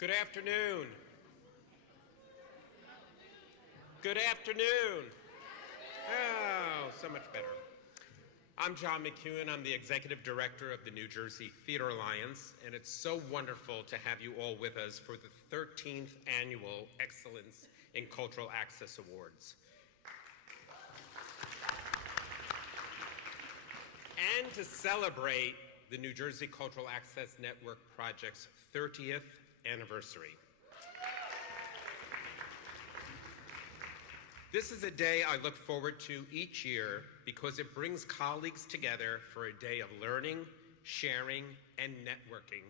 Good afternoon. Good afternoon. Oh, so much better. I'm John McEwen. I'm the Executive Director of the New Jersey Theater Alliance, and it's so wonderful to have you all with us for the 13th Annual Excellence in Cultural Access Awards. And to celebrate the New Jersey Cultural Access Network Project's 30th anniversary. This is a day I look forward to each year because it brings colleagues together for a day of learning, sharing, and networking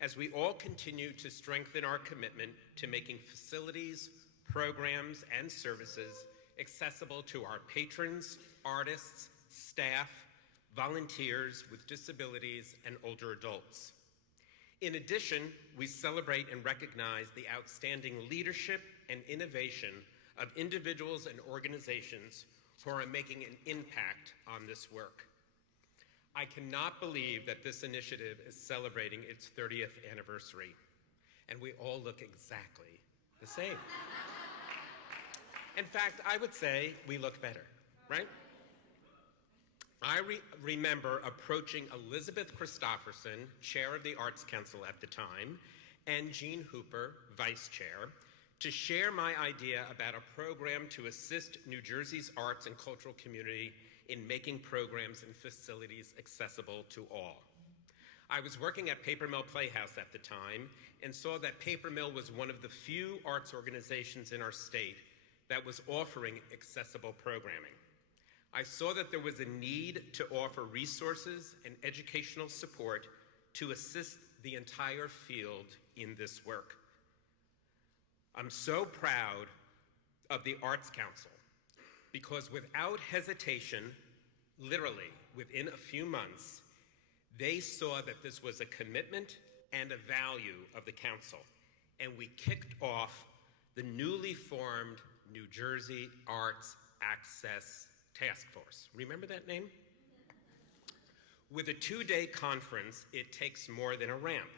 as we all continue to strengthen our commitment to making facilities, programs, and services accessible to our patrons, artists, staff, volunteers with disabilities, and older adults. In addition, we celebrate and recognize the outstanding leadership and innovation of individuals and organizations who are making an impact on this work. I cannot believe that this initiative is celebrating its 30th anniversary, and we all look exactly the same. In fact, I would say we look better, right? I remember approaching Elizabeth Christopherson, chair of the Arts Council at the time, and Jean Hooper, vice chair, to share my idea about a program to assist New Jersey's arts and cultural community in making programs and facilities accessible to all. I was working at Paper Mill Playhouse at the time and saw that Paper Mill was one of the few arts organizations in our state that was offering accessible programming. I saw that there was a need to offer resources and educational support to assist the entire field in this work. I'm so proud of the Arts Council because without hesitation, literally within a few months, they saw that this was a commitment and a value of the council, and we kicked off the newly formed New Jersey Arts Access Task Force. Remember that name? With a 2-day conference, it takes more than a ramp.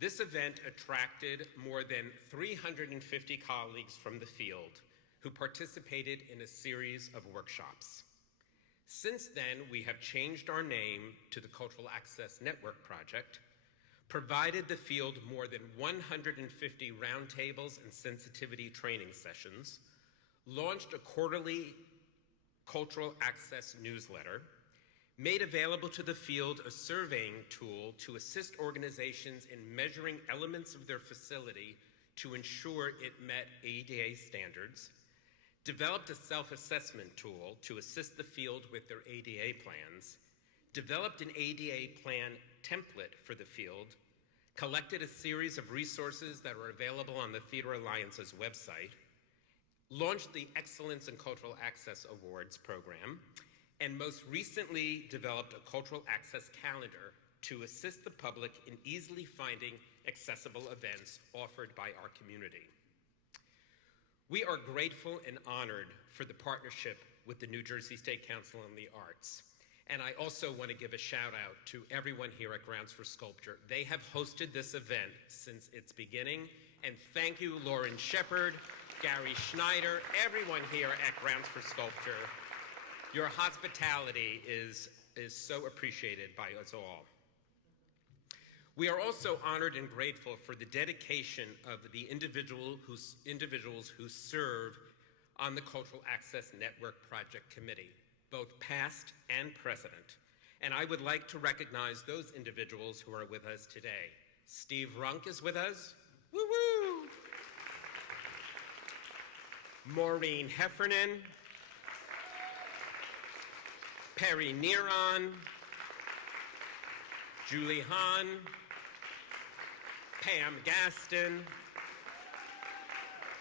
This event attracted more than 350 colleagues from the field who participated in a series of workshops. Since then, we have changed our name to the Cultural Access Network Project, provided the field more than 150 roundtables and sensitivity training sessions, launched a quarterly cultural access newsletter, made available to the field a surveying tool to assist organizations in measuring elements of their facility to ensure it met ADA standards, developed a self-assessment tool to assist the field with their ADA plans, developed an ADA plan template for the field, collected a series of resources that are available on the Theater Alliance's website, launched the Excellence in Cultural Access Awards program, and most recently developed a cultural access calendar to assist the public in easily finding accessible events offered by our community. We are grateful and honored for the partnership with the New Jersey State Council on the Arts. And I also want to give a shout out to everyone here at Grounds for Sculpture. They have hosted this event since its beginning. And thank you, Lauren Shepard, Gary Schneider, everyone here at Grounds for Sculpture. Your hospitality is so appreciated by us all. We are also honored and grateful for the dedication of the individuals who serve on the Cultural Access Network Project Committee, both past and present. And I would like to recognize those individuals who are with us today. Steve Runk is with us. Woo woo! Maureen Heffernan, Perry Neron, Julie Hahn, Pam Gaston,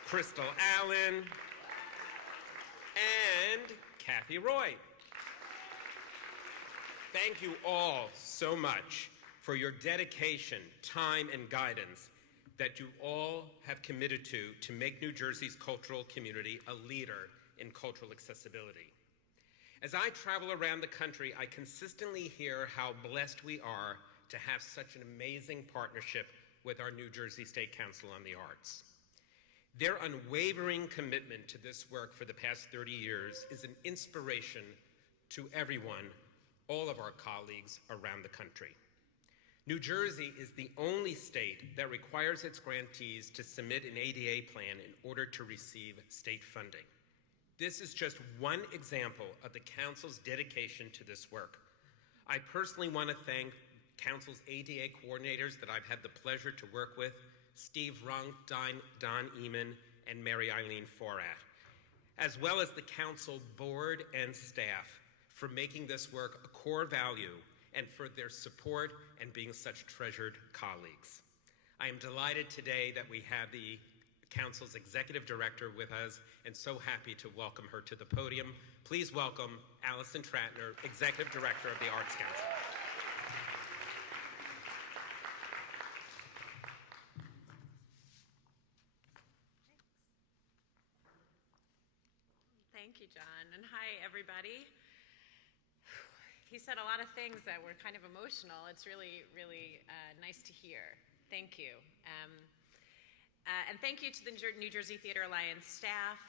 Crystal Allen, and Kathy Roy. Thank you all so much for your dedication, time, and guidance that you all have committed to make New Jersey's cultural community a leader in cultural accessibility. As I travel around the country, I consistently hear how blessed we are to have such an amazing partnership with our New Jersey State Council on the Arts. Their unwavering commitment to this work for the past 30 years is an inspiration to everyone, all of our colleagues around the country. New Jersey is the only state that requires its grantees to submit an ADA plan in order to receive state funding. This is just one example of the Council's dedication to this work. I personally want to thank Council's ADA coordinators that I've had the pleasure to work with, Steve Runk, Don Eamon, and Mary Eileen Forat, as well as the Council board and staff for making this work a core value and for their support and being such treasured colleagues. I am delighted today that we have the Council's Executive Director with us and so happy to welcome her to the podium. Please welcome Allison Tratner, Executive Director of the Arts Council. Thank you, John, and hi, everybody. He said a lot of things that were kind of emotional. It's really, really nice to hear. Thank you. And thank you to the New Jersey Theater Alliance staff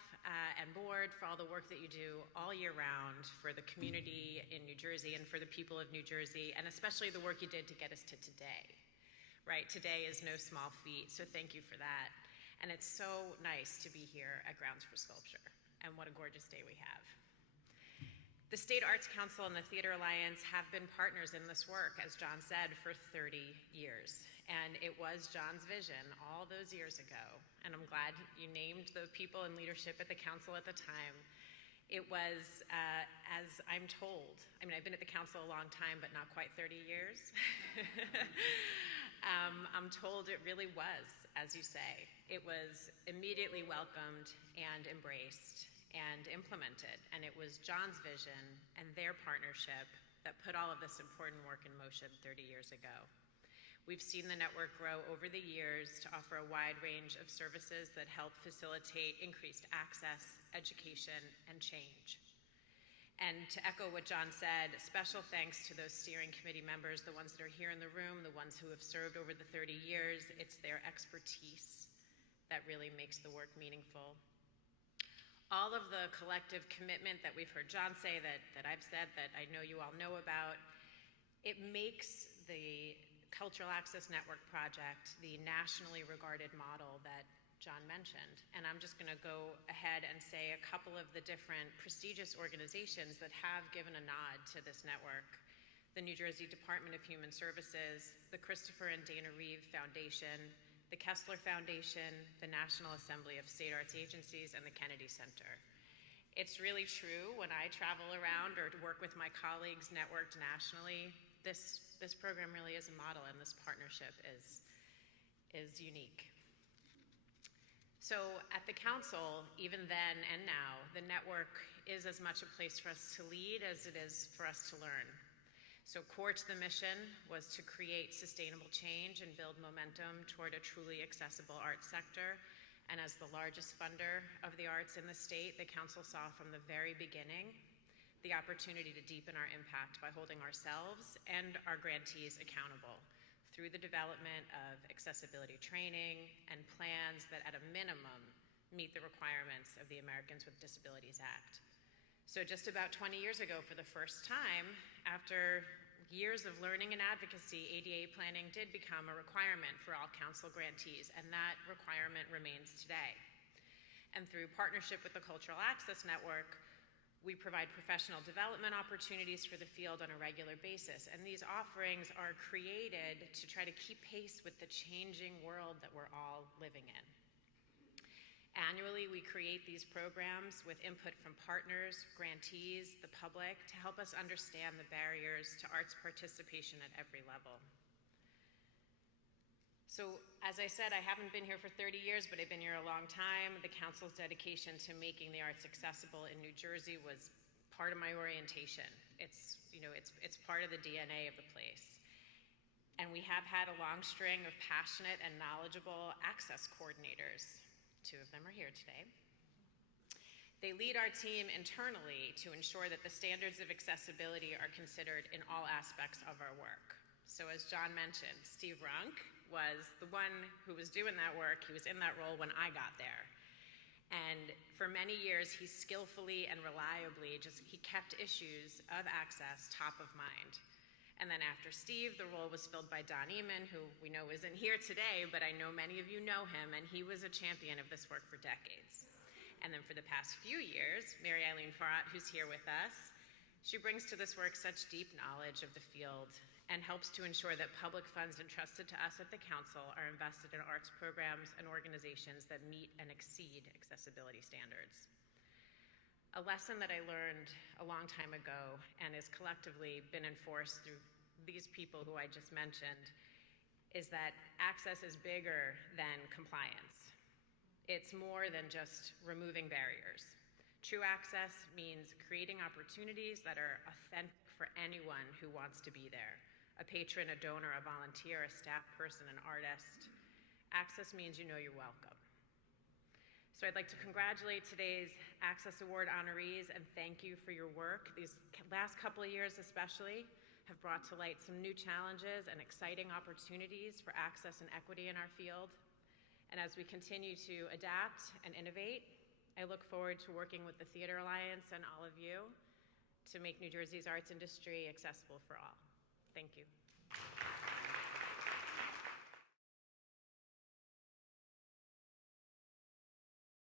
and board for all the work that you do all year round for the community in New Jersey and for the people of New Jersey, and especially the work you did to get us to today. Right, today is no small feat, so thank you for that. And it's so nice to be here at Grounds for Sculpture, and what a gorgeous day we have. The State Arts Council and the Theater Alliance have been partners in this work, as John said, for 30 years. And it was John's vision all those years ago. And I'm glad you named the people in leadership at the council at the time. It was, as I'm told, I mean, I've been at the council a long time, but not quite 30 years. I'm told it really was, as you say. It was immediately welcomed and embraced and implemented, and it was John's vision and their partnership that put all of this important work in motion 30 years ago. We've seen the network grow over the years to offer a wide range of services that help facilitate increased access, education, and change. And to echo what John said, special thanks to those steering committee members, the ones that are here in the room, the ones who have served over the 30 years. It's their expertise that really makes the work meaningful. All of the collective commitment that we've heard John say, that I've said, that I know you all know about, it makes the Cultural Access Network project the nationally regarded model that John mentioned. And I'm just gonna go ahead and say a couple of the different prestigious organizations that have given a nod to this network. The New Jersey Department of Human Services, the Christopher and Dana Reeve Foundation, the Kessler Foundation, the National Assembly of State Arts Agencies, and the Kennedy Center. It's really true when I travel around or work with my colleagues networked nationally, this program really is a model, and this partnership is unique. So at the council, even then and now, the network is as much a place for us to lead as it is for us to learn. So core to the mission was to create sustainable change and build momentum toward a truly accessible arts sector. And as the largest funder of the arts in the state, the council saw from the very beginning the opportunity to deepen our impact by holding ourselves and our grantees accountable through the development of accessibility training and plans that at a minimum meet the requirements of the Americans with Disabilities Act. So just about 20 years ago, for the first time, after years of learning and advocacy, ADA planning did become a requirement for all council grantees, and that requirement remains today. And through partnership with the Cultural Access Network, we provide professional development opportunities for the field on a regular basis, and these offerings are created to try to keep pace with the changing world that we're all living in. Annually, we create these programs with input from partners, grantees, the public, to help us understand the barriers to arts participation at every level. So, as I said, I haven't been here for 30 years, but I've been here a long time. The council's dedication to making the arts accessible in New Jersey was part of my orientation. It's part of the DNA of the place. And we have had a long string of passionate and knowledgeable access coordinators. 2 of them are here today. They lead our team internally to ensure that the standards of accessibility are considered in all aspects of our work. So as John mentioned, Steve Runk was the one who was doing that work. He was in that role when I got there. And for many years, he skillfully and reliably he kept issues of access top of mind. And then after Steve, the role was filled by Don Eman, who we know isn't here today, but I know many of you know him, and he was a champion of this work for decades. And then for the past few years, Mary Eileen Farrat, who's here with us, she brings to this work such deep knowledge of the field and helps to ensure that public funds entrusted to us at the Council are invested in arts programs and organizations that meet and exceed accessibility standards. A lesson that I learned a long time ago and has collectively been enforced through these people who I just mentioned is that access is bigger than compliance. It's more than just removing barriers. True access means creating opportunities that are authentic for anyone who wants to be there. A patron, a donor, a volunteer, a staff person, an artist. Access means you know you're welcome. So I'd like to congratulate today's Access Award honorees and thank you for your work. These last couple of years especially have brought to light some new challenges and exciting opportunities for access and equity in our field. And as we continue to adapt and innovate, I look forward to working with the Theater Alliance and all of you to make New Jersey's arts industry accessible for all. Thank you.